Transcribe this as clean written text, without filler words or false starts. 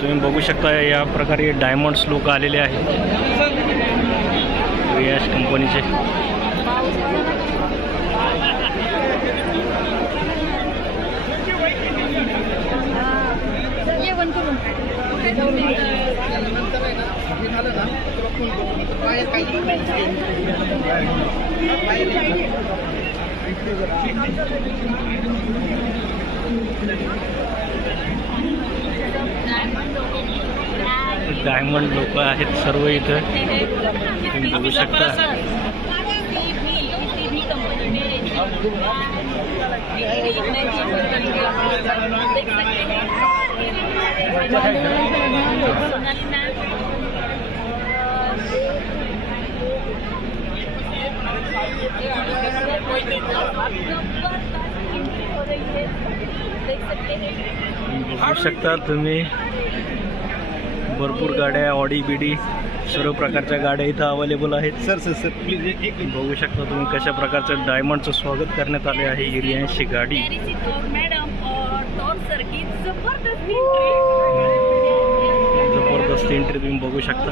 तुम्ही बघू शकता या प्रकारे डायमंड्स लोक आलेले आहेत रियाज कंपनीचे. डायमंड लोक आहेत सर्व इथं तुम्ही बघू शकता. बघू शकता तुम्ही भरपूर गाड्या ऑडी बीडी सर्व प्रकारच्या गाड्या इथं अवेलेबल आहेत. सर प्लीज बघू शकता तुम्ही कशा प्रकारचं डायमंडचं स्वागत करण्यात आले आहे. रियांची गाडी जबरदस्त एंट्री तुम्ही बघू शकता.